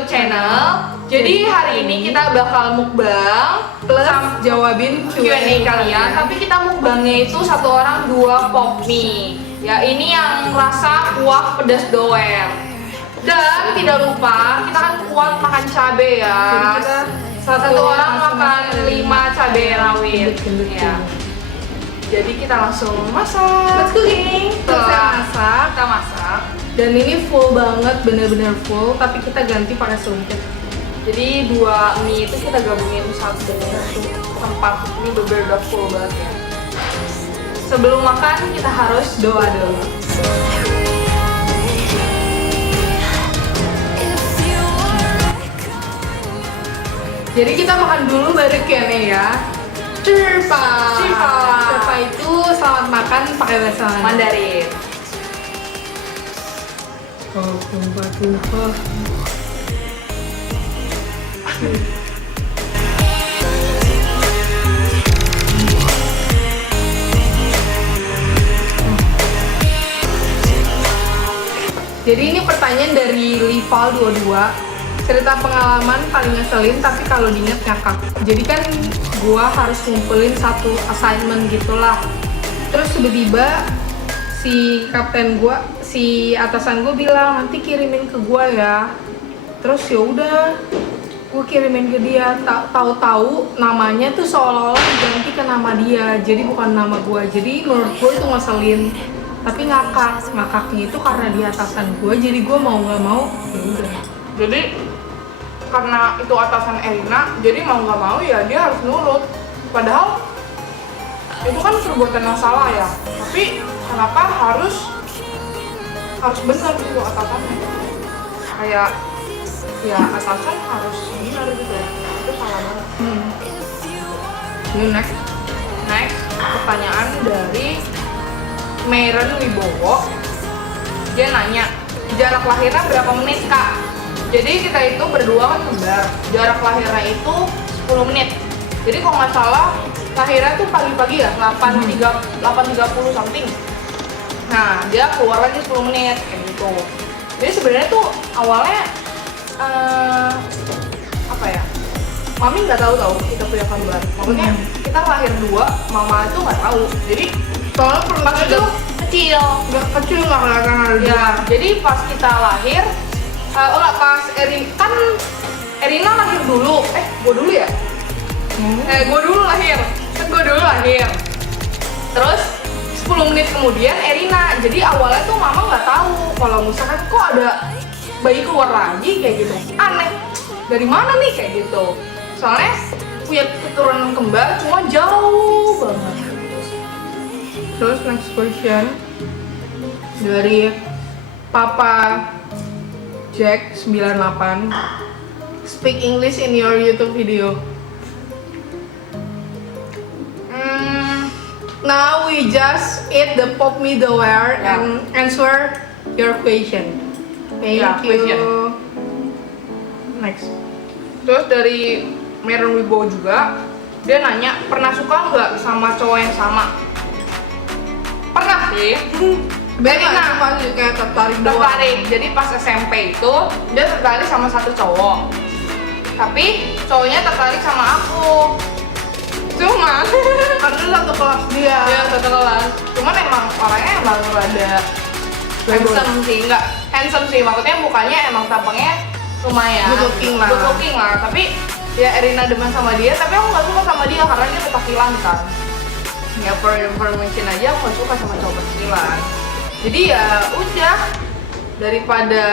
YouTube channel. Jadi hari ini kita bakal mukbang plus jawabin Q&A kalian. Tapi kita mukbangnya itu satu orang 2 pop mie. Ya ini yang rasa kuah pedas doer. Dan tidak lupa kita kan kuat makan cabe ya. Jadi kita satu orang makan 5 cabe rawit. Gendut-gendut Ya. Jadi kita langsung masak. Let's cooking. Setelah kita masak. Dan ini full banget, bener-bener full. Tapi kita ganti pakai serumpet. Jadi 2 mie itu kita gabungin satu tempat. Ini bener-bener udah full banget ya. Sebelum makan kita harus Doa dulu. Jadi kita makan dulu baru Q&A ya. Cirpa. Cirpa. Cirpa itu selamat makan pakai bahasa Mandarin. Oh, tumpah. Jadi ini pertanyaan dari Lival 22. Cerita pengalaman paling ngeselin tapi kalau diinget ngakak. Jadi kan gua harus ngumpulin satu assignment gitulah. Terus tiba-tiba si kapten gua, si atasan gua bilang nanti kirimin ke gua ya. Terus ya udah, gua kirimin ke dia. Tahu-tahu namanya tuh seolah-olah diganti ke nama dia. Jadi bukan nama gua. Jadi menurut gua itu ngeselin. Tapi ngakaknya itu karena di atasan gua. Jadi gua mau nggak mau ya udah. Jadi karena itu atasan Erina, jadi mau nggak mau ya dia harus nurut. Padahal itu kan perbuatan yang salah ya. Tapi kenapa harus benar gitu atasannya? Kayak ya atasan harus benar gitu ya. Itu salah banget. Ini next. Next, pertanyaan dari Meren Wibowo. Dia nanya, jarak lahirnya berapa menit kak? Jadi kita itu berdua kan kembar, jarak lahirnya itu 10 menit. Jadi kalau nggak salah, lahirnya tuh pagi-pagi ya, 8.30 something. Nah, dia keluar lagi 10 menit, kayak gitu. Jadi sebenarnya tuh awalnya, apa ya, Mami nggak tahu kita punya kembar. Maksudnya kita lahir 2, Mama itu nggak tahu. Jadi Soalnya pas itu kecil. nggak kecil nggak kelihatan ada dua. Ya, jadi pas kita lahir, pas Erina lahir dulu. Gue dulu ya? Gue dulu lahir. Terus 10 menit kemudian Erina. Jadi awalnya tuh mama nggak tahu kalau misalkan kok ada bayi keluar lagi kayak gitu. Aneh. Dari mana nih kayak gitu? Soalnya punya keturunan kembar cuma jauh banget. Terus next question dari Papa Jack 98. Speak English in your YouTube video. Now we just eat the pop me doer and answer your question. Thank Yeah, you. question. Next. Terus dari Meren Wibowo juga, dia nanya pernah suka nggak sama cowok yang sama? Pernah sih. Bagaimana pasti kayak tertarik doang. Tertarik. Jadi pas SMP itu dia tertarik sama satu cowok. Tapi cowoknya tertarik sama aku. Cuma Karena satu kelas dia. ya satu kelas. Cuman emang orangnya emang rada handsome sih, enggak handsome sih. Maksudnya mukanya emang tampangnya lumayan. Good looking lah. Good looking lah. Tapi ya Erina demen sama dia, tapi aku nggak suka sama dia karena dia petakilan kan. Ya for information aja aku nggak suka sama cowok petakilan. Jadi ya udah, daripada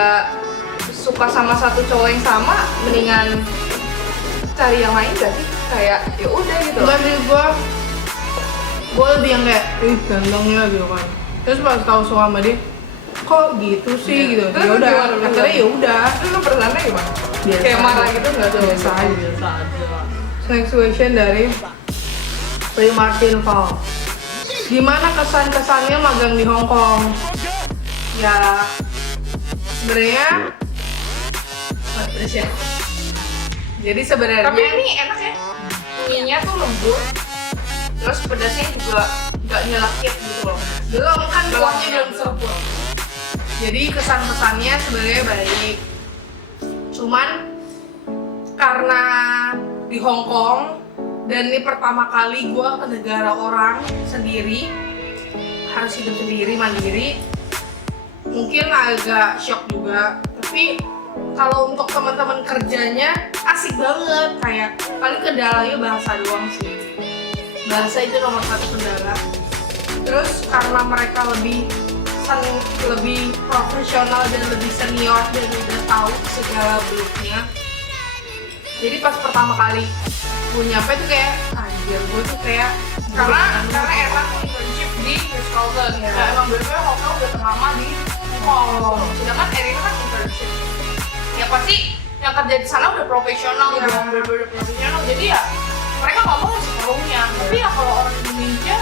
suka sama satu cowok yang sama, mendingan cari yang lain gak sih? Kayak ya udah gitu. Enggak sih, gue lebih yang kayak gantengnya gitu kan. Terus pas tahu suka sama dia, kok gitu sih gitu. Terus Ya udah, gimana? akhirnya ya udah. Terus lu perasaannya gimana? Biasa Kayak marah aja. gitu nggak tuh? Biasa aja. Biasa aja. Next question dari Pri Martin Val. Gimana kesan-kesannya magang di Hong Kong? Ya, sebenarnya jadi sebenarnya Tapi ini enak ya. Mie-nya tuh lembut. Terus pedasnya juga nggak nyelakit gitu loh. belum kan kuahnya belum Belum. sempurna. Jadi kesan-kesannya sebenarnya baik. Cuman karena di Hong Kong dan ini pertama kali gue ke negara orang sendiri, harus hidup sendiri, mandiri, mungkin agak shock juga. Tapi kalau untuk teman-teman kerjanya asik banget, kayak paling kendalanya bahasa doang sih. Bahasa itu nomor satu kendala. Terus karena mereka lebih profesional dan lebih senior dan udah tahu segala beluknya, jadi pas pertama kali gue nyampe tuh kayak anjir, gue tuh kayak karena emang internship di Ritz Carlton ya. Emang bener-bener hotel udah terlama di Hong Kong. Sedangkan Erina kan internship. Ya pasti yang kerja di sana udah profesional, Iya. udah bener-bener profesional. Jadi ya mereka ngomong sepenuhnya. Tapi ya kalau orang Indonesia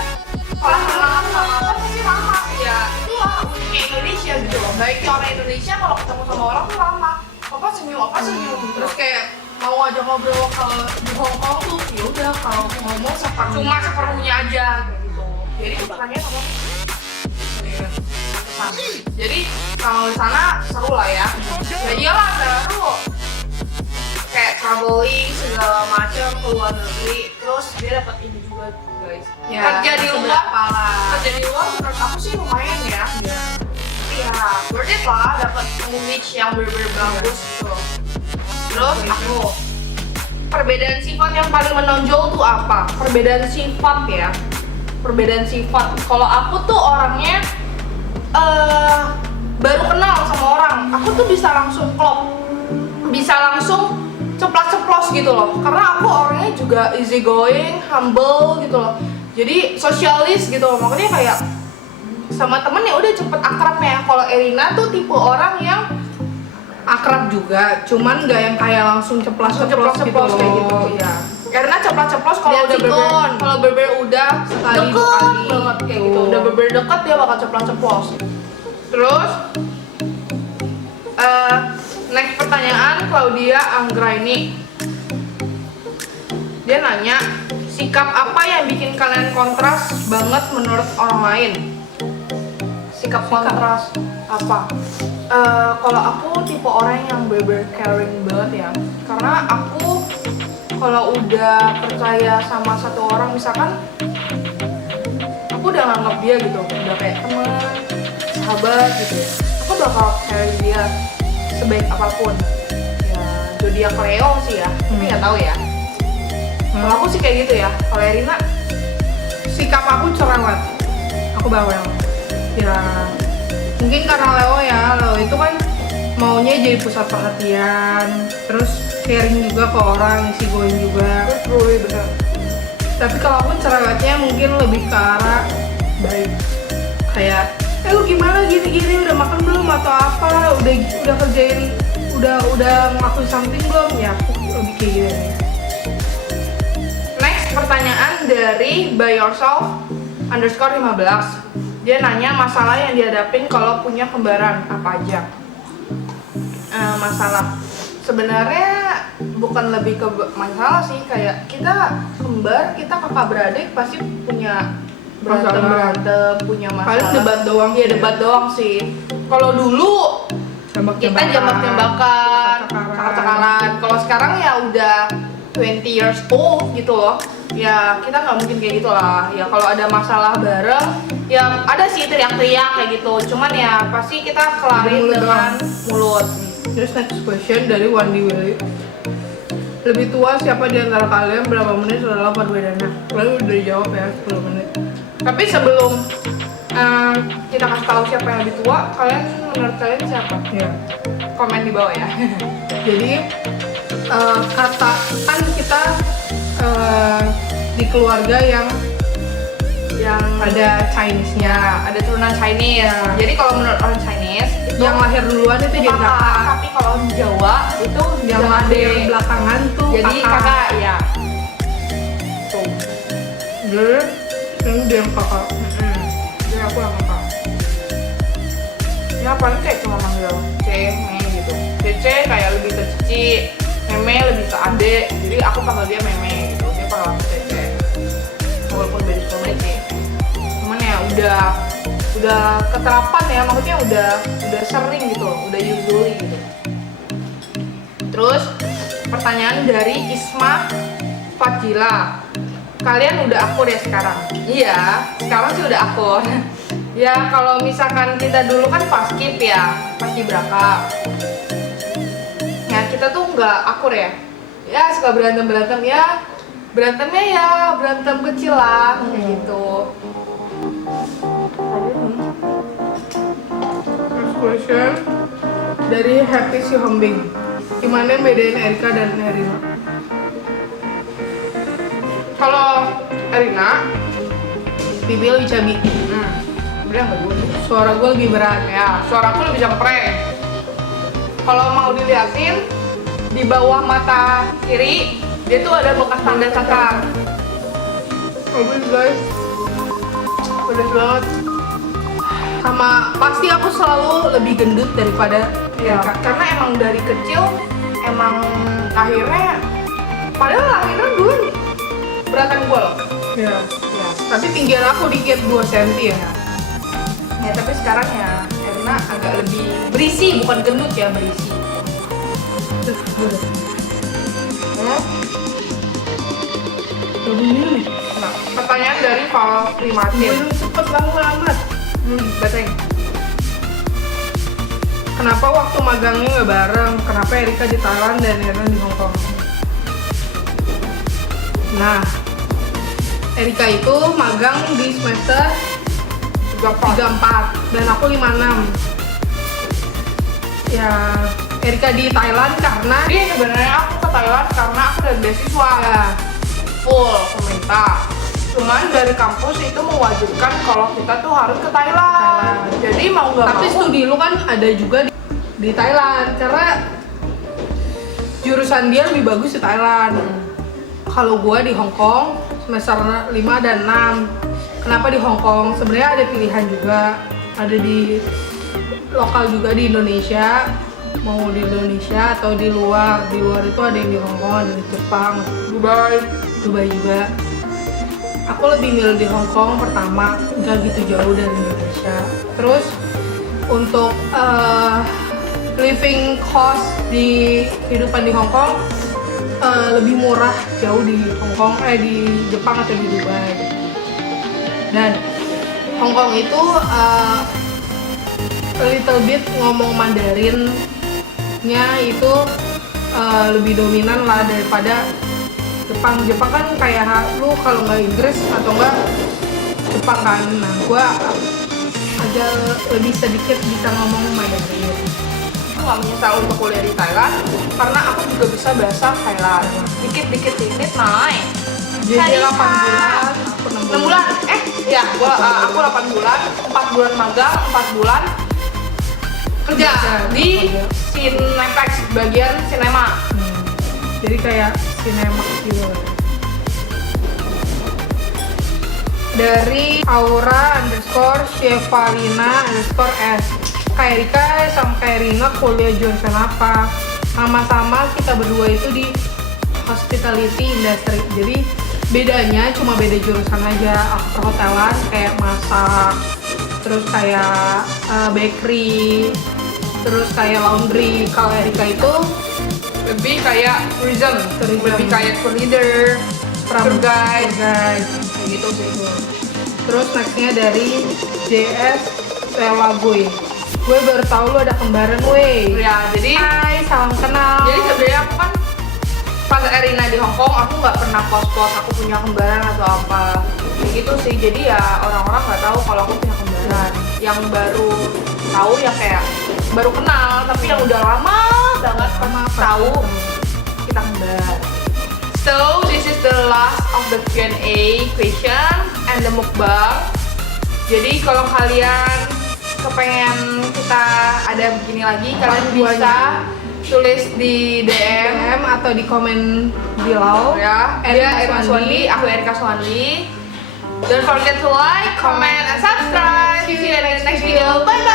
kalau kenalan sama apa pasti lama. Ya itulah uniknya Indonesia gitu loh. Baiknya orang Indonesia kalau ketemu sama orang tuh lama. Apa senyum. terus kayak mau aja ngobrol kalau di Hong Kong tuh ya udah kalau ngomong cuma seperlunya aja kayak gitu. Jadi pertanyaan apa? Jadi kalau di sana seru lah ya. Ya iyalah seru. Kayak traveling segala macam ke luar negeri. Terus dia dapat ini juga guys. Ya, Kerja di luar, lah. menurut aku sih lumayan ya. Iya, worth it lah. Dapat image yang bener-bener bagus gitu. Terus aku perbedaan sifat yang paling menonjol tuh apa? Perbedaan sifat ya. Perbedaan sifat. Kalau aku tuh orangnya baru kenal sama orang, aku tuh bisa langsung klop, bisa langsung ceplas-ceplos gitu loh. Karena aku orangnya juga easy going, humble gitu loh. Jadi sosialis gitu loh. Makanya kayak sama temen ya udah cepet akrabnya. Kalau Erina tuh tipe orang yang Akrab juga, cuman nggak yang kayak langsung ceplas-ceplos gitu loh. kayak gitu ya. Karena ceplos-ceplos kalau Lihat udah sikon. beber udah Sekali, deket dua kali. banget kayak gitu. Tuh. Udah beber deket dia bakal ceplos-ceplos. Terus next pertanyaan Claudia Anggraini. Dia nanya, sikap apa yang bikin kalian kontras banget menurut orang lain? Sikap kontras apa? Kalau aku tipe orang yang bener caring banget ya. Karena aku kalau udah percaya sama satu orang, misalkan aku udah nganggap dia gitu, udah kayak teman, sahabat gitu ya, aku bakal caring dia sebaik apapun. Ya zodiak Leo sih ya, tapi nggak tahu ya. Kalau aku sih kayak gitu ya. Kalau Erina, Sikap aku cerewet, aku bawel. Ya mungkin karena Leo ya, Leo itu kan maunya jadi pusat perhatian, terus caring juga ke orang, isi going juga. bener. Tapi kalau aku cerewetnya mungkin lebih ke arah baik, kayak lu gimana gini-gini, udah makan belum atau apa, udah kerjain, udah ngelakuin something belum, ya aku lebih kayak gitu. Next pertanyaan dari by yourself _15. Dia nanya masalah yang dihadapin kalau punya kembaran apa aja. Masalah sebenarnya bukan lebih ke masalah sih, kayak kita kembar, kita kakak beradik pasti punya berantem, punya masalah. Paling debat doang. Iya debat doang sih. Kalau dulu kita jambak-jambakan, cakar-cakaran. Kalau sekarang ya udah 20 years old gitu loh. Ya kita nggak mungkin kayak gitu lah. Ya kalau ada masalah bareng, ya ada sih teriak-teriak kayak gitu. Cuman ya pasti kita kelarin Mulut dengan mulut. Terus next question dari Wandi Willy. Lebih tua siapa di antara kalian, berapa menit setelah perbedaannya? Lalu udah dijawab ya, 10 menit. Tapi sebelum kita kasih tahu siapa yang lebih tua, menurut kalian siapa? Ya. Komen di bawah ya. Jadi kata kan kita di keluarga yang ada Chinese-nya, ada turunan Chinese. Jadi kalau menurut orang Chinese itu yang lahir duluan itu jadi kakak. Tapi kalau di Jawa itu Yang lahir belakangan tuh jadi kakak ya. Tuh. Jadi ini dia yang kakak. Jadi aku yang kakak. Ya paling kayak cuma manggil C, Me gitu. C kayak lebih ke Cici, Meme lebih ke Ade. Jadi aku panggil dia Meme gitu. Dia panggil aku Cece. Walaupun beda sekolah sih. Cuman ya udah keterapan ya, maksudnya udah sering gitu loh, udah usually gitu. Terus pertanyaan dari Isma Fajila. Kalian udah akur ya sekarang? Iya, sekarang sih udah akur. Ya kalau misalkan kita dulu kan paskib ya, paskibraka. Ya kita tuh nggak akur ya. Ya suka berantem ya. Berantemnya ya berantem kecil lah kayak gitu. Next question dari Happy Si Hombing. Gimana yang bedain Erika dan Erina? Kalau Erina, Bibi lebih cabi. bilang nggak dulu. Suara gue lebih berat. Ya, suaraku lebih cempreng. Kalau mau diliatin di bawah mata kiri, dia tuh ada bekas tanda cacar. Habis guys, Pedes banget. sama pasti aku selalu lebih gendut daripada Ya, Erika. karena emang dari kecil emang lahirnya, padahal lahirnya dulu beratan gue loh. Ya. Ya, Tapi tinggian aku dikit 2 cm ya. ya tapi sekarang ya Erina agak lebih berisi, bukan gendut ya, berisi. Lebih minum nih. Nah, pertanyaan dari Val Primatin. Minum cepet lama amat. Bacain. Kenapa waktu magangnya nggak bareng? Kenapa Erika di Thailand dan Erina di Hong Kong? Nah, Erika itu magang di semester 34 dan aku 56. Ya, Erika di Thailand karena Jadi sebenarnya aku ke Thailand karena aku ada beasiswa ya, full pemerintah. Cuman dari kampus itu mewajibkan kalau kita tuh harus ke Thailand. Jadi mau nggak tapi mau. studi lu kan ada juga di Thailand karena jurusan dia lebih bagus di Thailand. Kalau gua di Hong Kong semester 5 dan 6. Kenapa di Hong Kong? Sebenarnya ada pilihan juga. Ada di lokal juga di Indonesia. Mau di Indonesia atau di luar. Di luar itu ada yang di Hong Kong, ada di Jepang, Dubai juga. Aku lebih milih di Hong Kong pertama, nggak gitu jauh dari Indonesia. Terus untuk living cost di kehidupan di Hong Kong lebih murah jauh di Hong Kong, di Jepang atau di Dubai. Dan Hong Kong itu little bit ngomong Mandarinnya itu lebih dominan lah daripada Jepang. Jepang kan kayak lu kalau nggak Inggris atau nggak Jepang kan. Nah, gua agak lebih sedikit bisa ngomong Mandarin. Aku nggak menyesal untuk kuliah di Thailand karena aku juga bisa bahasa Thailand. Dikit naik. Jadi 8 Bisa. bulan, aku 6 bulan. Ya, aku 8 bulan, 4 bulan magang, 4 bulan kerja di Cinepex bagian sinema. Jadi kayak sinema gitu. Dari Aura_Shevalina_S. Kak Erika sama Kak Erina kuliah jurusan apa? Sama-sama kita berdua itu di hospitality industry. Jadi bedanya cuma beda jurusan aja. Aku perhotelan kayak masak, terus kayak bakery, terus kayak laundry. Kalau Erika itu Lebih kayak tourism, lebih kayak tour leader, tour guide, kayak gitu sih. Terus nextnya dari JS Selagoy. Gue baru tahu lu ada kembaran, weh. Ya, jadi Hai, salam kenal. Jadi sebenarnya aku kan pas Erina di Hong Kong aku nggak pernah post-post aku punya kembaran atau apa kayak gitu sih. Jadi ya orang-orang nggak tahu kalau aku punya kembaran. Yang baru tahu ya kayak baru kenal, tapi yang udah lama banget pas tahu kita kembar. So this is the last of the Q&A question and the mukbang. Jadi kalau kalian kepengen kita ada begini lagi, kalian bisa tulis di DM atau di komen below. ya. Dia Erika Suwandi, aku Erika Suwandi. Don't forget to like, comment, and subscribe. See you in the next video. Bye bye.